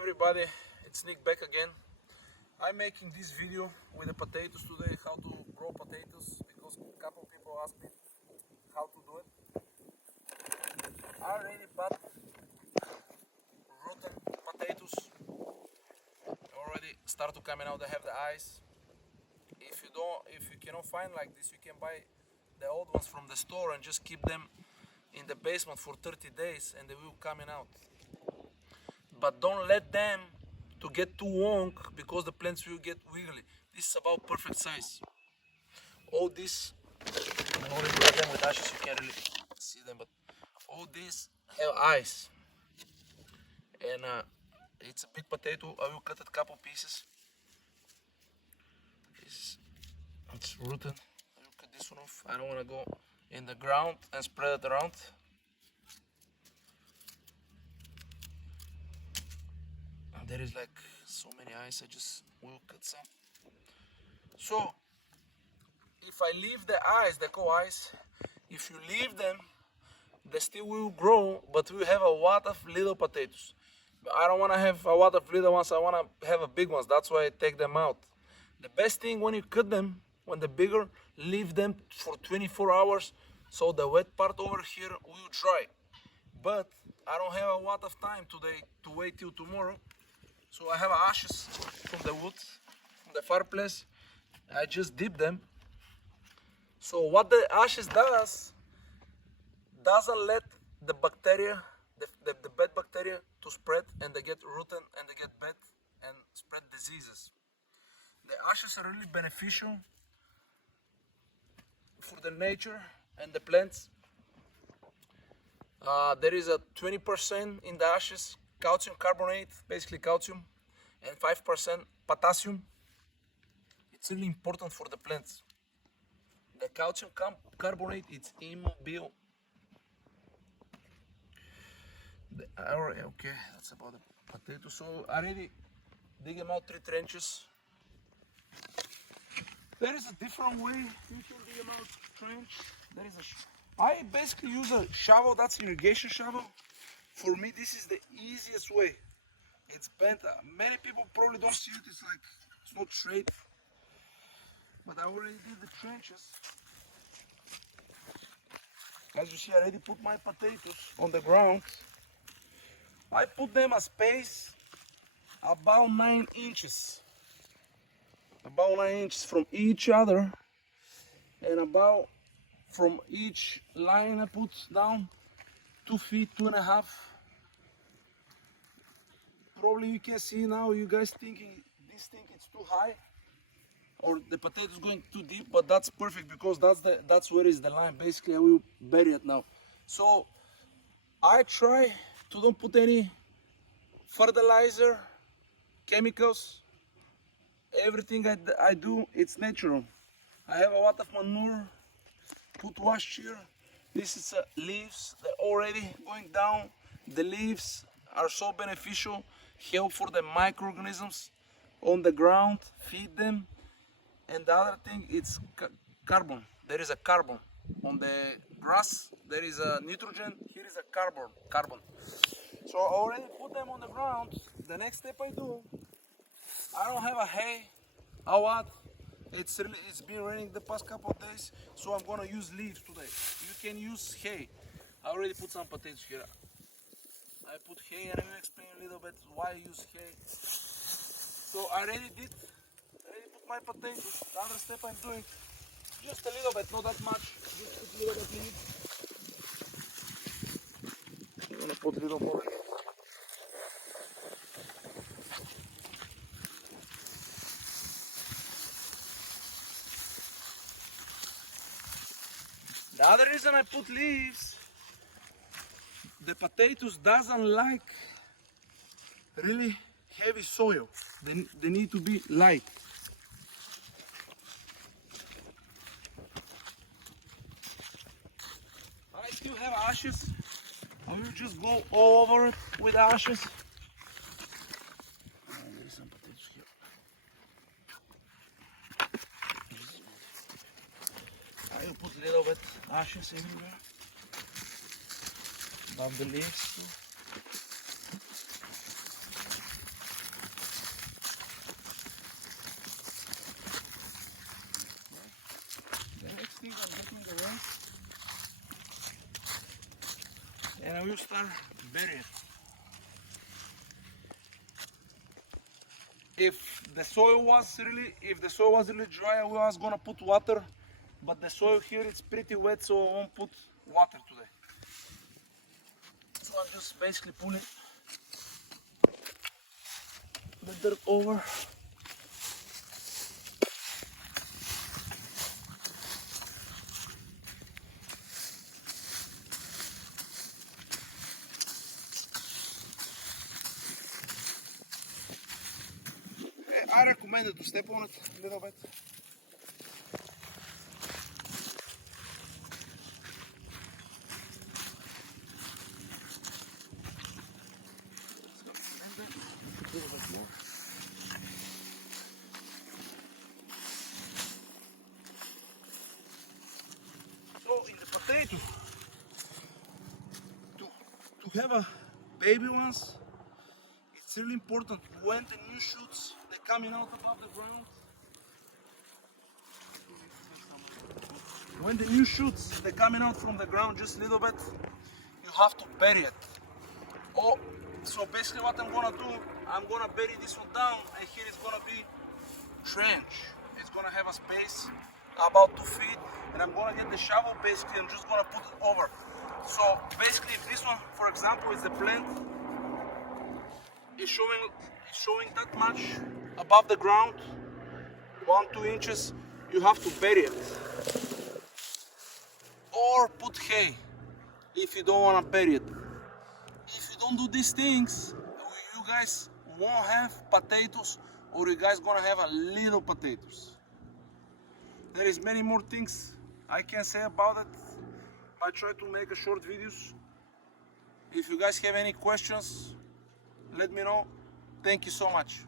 everybody, it's Nick back again. I'm making this video with the potatoes today, how to grow potatoes, because a couple people asked me how to do it. I already bought rotten potatoes, already start to coming out, they have the eyes. If you cannot find like this, you can buy the old ones from the store and just keep them in the basement for 30 days and they will coming out. But don't let them to get too long because the plants will get wiggly. This is about perfect size. All this, I already got them with ashes, you can't really see them, but all these have eyes. And it's a big potato. I will cut it a couple pieces. It's rooted. I will cut this one off. I don't want to go in the ground and spread it around. There is like so many eyes, I just will cut some. So if I leave the eyes, the co-eyes, if you leave them, they still will grow, but we have a lot of little potatoes. But I don't want to have a lot of little ones, I want to have a big ones, that's why I take them out. The best thing when you cut them, when they're bigger, leave them for 24 hours so the wet part over here will dry. But I don't have a lot of time today to wait till tomorrow. So I have ashes from the wood, from the fireplace. I just dip them. So what the ashes doesn't let the bacteria, the bad bacteria to spread and they get rotten and they get bad and spread diseases. The ashes are really beneficial for the nature and the plants. There is a 20% in the ashes calcium carbonate, basically calcium, and 5% potassium. It's really important for the plants. The calcium carbonate, it's immobile. Okay, that's about the potato. So I already dig them out 3 trenches. There is a different way you can dig them out trench. I basically use a shovel, that's irrigation shovel. For me, this is the easiest way. It's bent. Many people probably don't see it. It's not straight. But I already did the trenches. As you see, I already put my potatoes on the ground. I put them a space about 9 inches. About 9 inches from each other. And about from each line I put down 2 feet, 2.5. Probably you can see now, you guys thinking this thing it's too high or the potato is going too deep, but that's perfect because that's where is the line. Basically I will bury it now. So I try to don't put any fertilizer, chemicals. Everything I do, it's natural. I have a lot of manure, put wash here. This is leaves, they're already going down. The leaves are so beneficial, help for the microorganisms on the ground, feed them. And the other thing, it's carbon. There is a carbon. On the grass, there is a nitrogen, here is a carbon. So I already put them on the ground. The next step I do, I don't have a hay, a lot. It's been raining the past couple of days, so I'm gonna use leaves today. You can use hay. I already put some potatoes here. I put hay and I will explain a little bit why I use hay. So I already put my potatoes. The other step I'm doing, just a little bit, not that much. Just put a little bit leaves. I'm gonna put a little more. The other reason I put leaves, the potatoes doesn't like really heavy soil. They need to be light. I still have ashes. I will just go all over it with ashes. There is some potatoes here. I will put a little bit ashes everywhere. Above the leaves too. we'll start burying. If the soil was really dry, I was gonna put water, but the soil here is pretty wet, so I won't put water today. So I'm just basically pulling the dirt over. I recommend it to step on it a little bit. A little bit more. So in the potato, to have a baby ones, it's really important when the new shoots they're coming out above the ground. When the new shoots they're coming out from the ground just a little bit, you have to bury it. Oh, so basically what I'm gonna do, I'm gonna bury this one down, and here it's gonna be trench. It's gonna have a space about 2 feet, and I'm gonna get the shovel basically. I'm just gonna put it over. So basically, if this one, for example, is the plant, is showing that much above the ground, 1-2 inches, you have to bury it. Or put hay if you don't want to bury it. If you don't do these things, you guys won't have potatoes, or you guys gonna have a little potatoes. There is many more things I can say about it. I try to make a short videos. If you guys have any questions, let me know. Thank you so much.